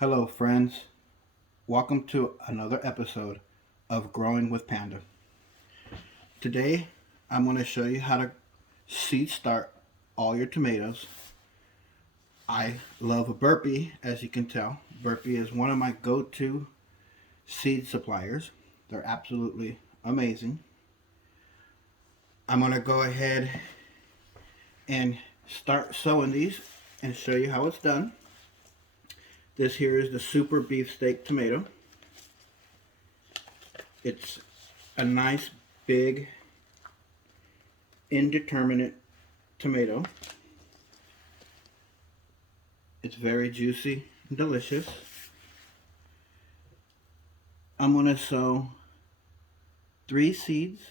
Hello, friends. Welcome to another episode of Growing with Panda. Today, I'm going to show you how to seed start all your tomatoes. I love Burpee, as you can tell. Burpee is one of my go-to seed suppliers. They're absolutely amazing. I'm going to go ahead and start sowing these and show you how it's done. This here is the Super Beefsteak tomato. It's a nice, big, indeterminate tomato. It's very juicy and delicious. I'm going to sow 3 seeds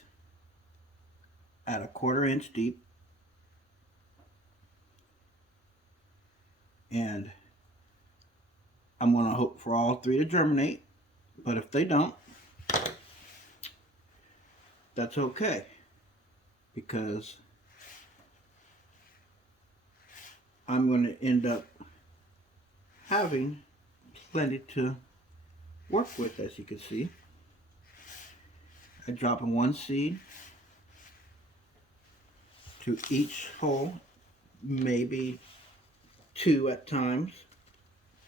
at a 1/4 inch deep. And I'm going to hope for all 3 to germinate. But if they don't, that's okay. Because I'm going to end up having plenty to work with, as you can see. I drop in 1 seed to each hole, maybe 2 at times,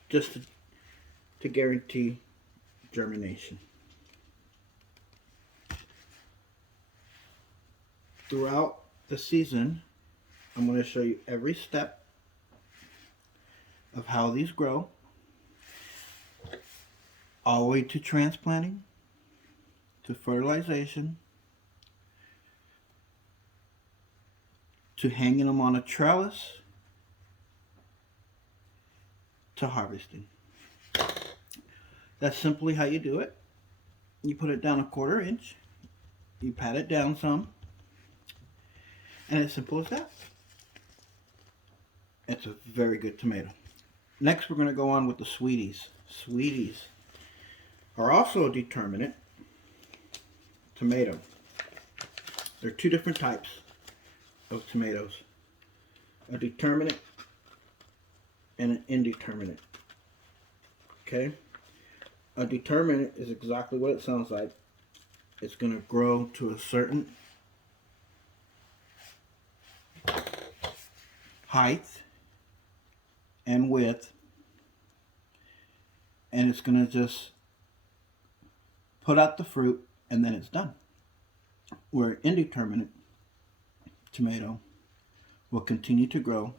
just to guarantee germination. Throughout the season, I'm going to show you every step of how these grow, all the way to transplanting, to fertilization, to hanging them on a trellis, to harvesting. That's simply how you do it. You put it down a 1/4 inch, you pat it down some, and it's simple as that. It's a very good tomato. Next, we're going to go on with the sweeties. Sweeties are also a determinate tomato. There are 2 different types of tomatoes: a determinate and an indeterminate. Okay? A determinate is exactly what it sounds like. It's going to grow to a certain height and width, and it's going to just put out the fruit, and then it's done. Where indeterminate tomato will continue to grow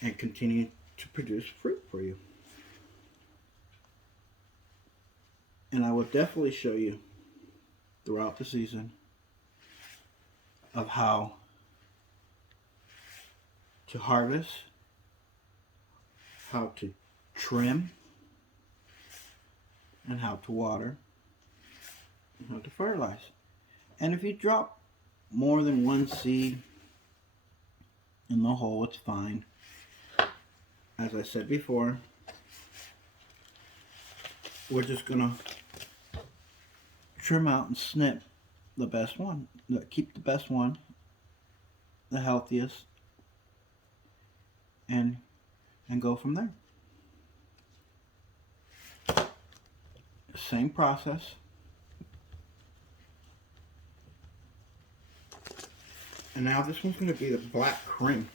and continue to produce fruit for you. And I will definitely show you throughout the season of how to harvest, how to trim, and how to water, and how to fertilize. And if you drop more than 1 seed in the hole, it's fine. As I said before, we're just gonna trim out and snip the best one. Keep the best one, the healthiest, and go from there. Same process. And now this one's going to be the black cream.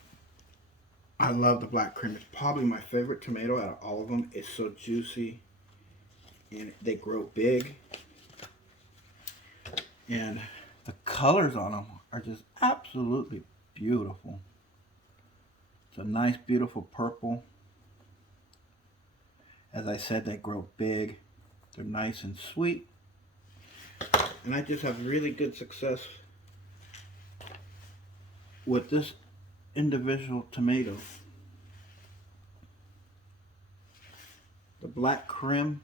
I love the black cream. It's probably my favorite tomato out of all of them. It's so juicy and they grow big. And the colors on them are just absolutely beautiful. It's a nice, beautiful purple. As I said, they grow big. They're nice and sweet. And I just have really good success with this individual tomato. The black creme,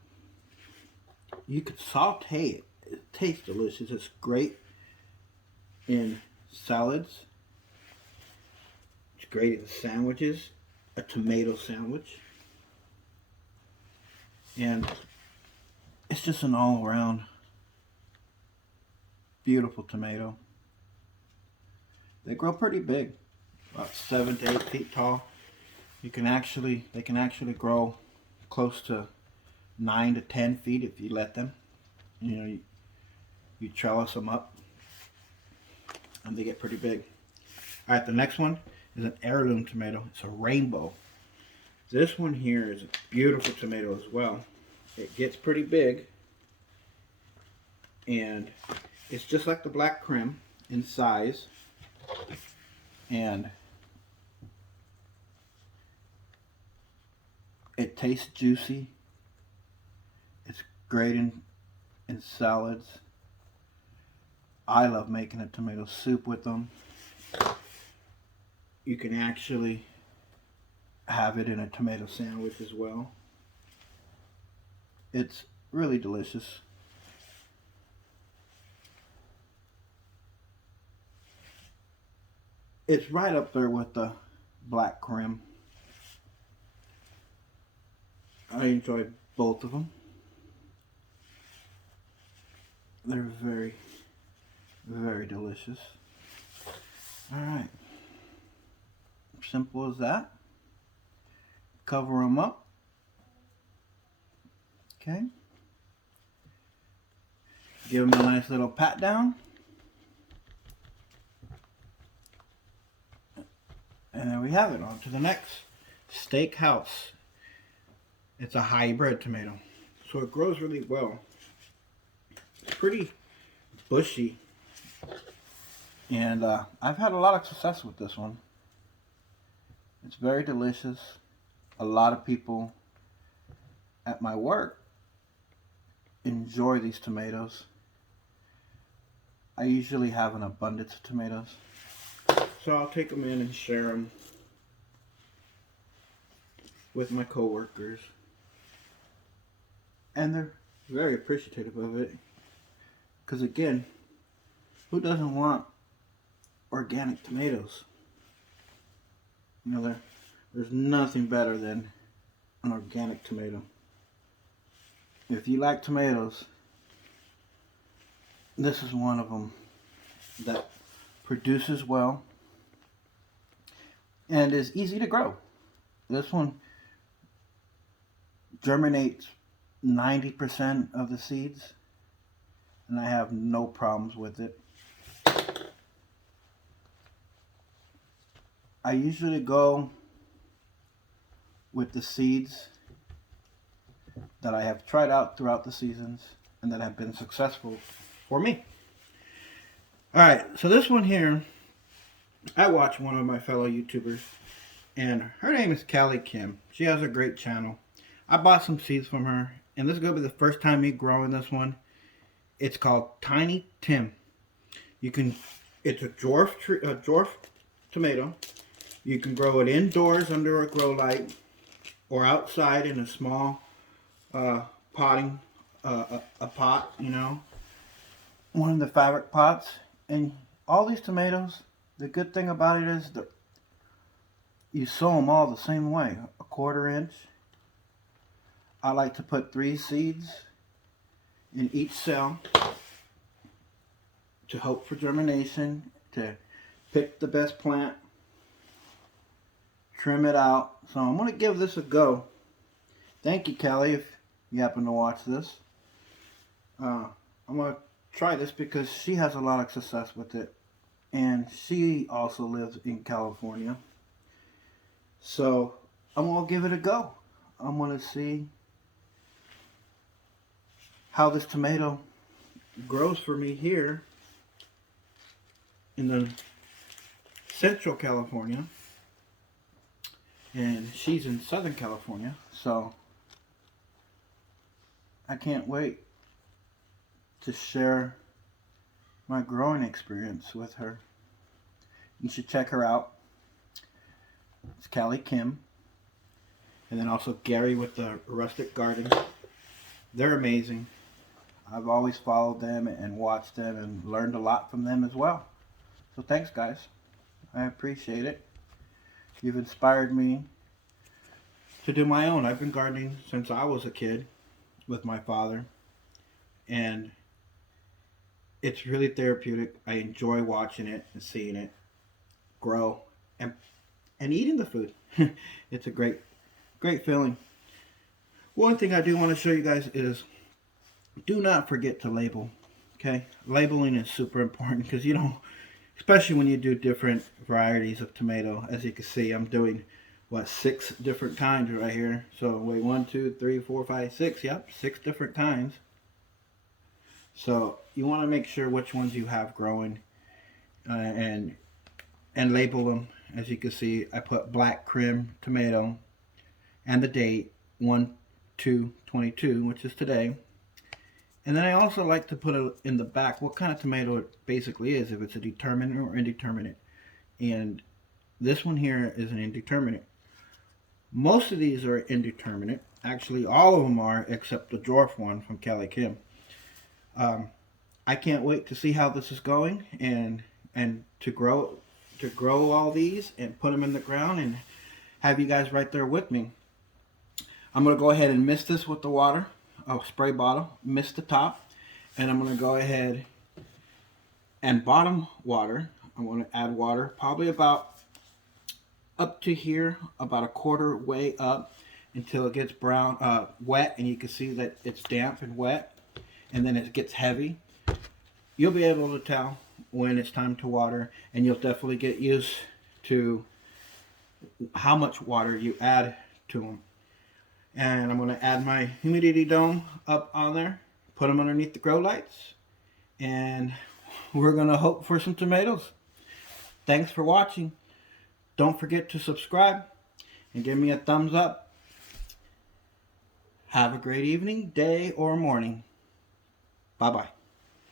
you could saute it. It tastes delicious. It's great in salads. It's great in sandwiches. A tomato sandwich. And it's just an all-around beautiful tomato. They grow pretty big, about 7 to 8 feet tall. They can actually grow close to 9 to 10 feet if you let them. You trellis them up and they get pretty big. All right, the next one is an heirloom tomato. It's a rainbow. This one here is a beautiful tomato as well. It gets pretty big, and it's just like the black Krim in size, and it tastes juicy. It's great in salads. I love making a tomato soup with them. You can actually have it in a tomato sandwich as well. It's really delicious. It's right up there with the black Krim. I enjoy both of them. They're very, very delicious. Alright. Simple as that. Cover them up. Okay. Give them a nice little pat down. And there we have it. On to the next. Steakhouse. It's a hybrid tomato. So it grows really well. It's pretty bushy. And I've had a lot of success with this one. It's very delicious. A lot of people at my work enjoy these tomatoes. I usually have an abundance of tomatoes. So I'll take them in and share them with my coworkers. And they're very appreciative of it. Because again, who doesn't want organic tomatoes? You know, there's nothing better than an organic tomato. If you like tomatoes, this is one of them that produces well and is easy to grow. This one germinates 90% of the seeds, and I have no problems with it. I usually go with the seeds that I have tried out throughout the seasons and that have been successful for me. Alright, so this one here, I watch one of my fellow YouTubers, and her name is Callie Kim. She has a great channel. I bought some seeds from her, and this is going to be the first time me growing this one. It's called Tiny Tim. It's a dwarf tomato. You can grow it indoors under a grow light or outside in a small potting, a pot, you know, one of the fabric pots. And all these tomatoes, the good thing about it is that you sow them all the same way, a 1/4 inch. I like to put 3 seeds in each cell to hope for germination, to pick the best plant, trim it out. So I'm going to give this a go. Thank you, Callie, if you happen to watch this. I'm going to try this because she has a lot of success with it. And she also lives in California. So I'm going to give it a go. I'm going to see how this tomato grows for me here in the Central California. And she's in Southern California. So I can't wait to share my growing experience with her. You should check her out. It's Callie Kim. And then also Gary with the Rustic Garden. They're amazing. I've always followed them and watched them and learned a lot from them as well. So thanks, guys. I appreciate it. You've inspired me to do my own. I've been gardening since I was a kid with my father. And it's really therapeutic. I enjoy watching it and seeing it grow and eating the food. It's a great feeling. One thing I do want to show you guys is do not forget to label. Okay, labeling is super important because you know, especially when you do different varieties of tomato. As you can see, I'm doing what, 6 different kinds right here. So wait, 1, 2, 3, 4, 5, 6. Yep, 6 different kinds. So you want to make sure which ones you have growing, and label them. As you can see, I put Black Krim tomato and the date 1/2/22, which is today. And then I also like to put in the back what kind of tomato it basically is, if it's a determinate or indeterminate. And this one here is an indeterminate. Most of these are indeterminate. Actually, all of them are except the dwarf one from Kelly Kim. I can't wait to see how this is going, and to grow all these and put them in the ground and have you guys right there with me. I'm going to go ahead and mist this with the water, spray bottle, mist the top, and I'm going to go ahead and bottom water. I'm going to add water probably about up to here, about a quarter way up, until it gets brown, wet, and you can see that it's damp and wet, and then it gets heavy. You'll be able to tell when it's time to water, and you'll definitely get used to how much water you add to them. And I'm going to add my humidity dome up on there, put them underneath the grow lights, and we're going to hope for some tomatoes. Thanks for watching. Don't forget to subscribe and give me a thumbs up. Have a great evening, day, or morning. Bye-bye.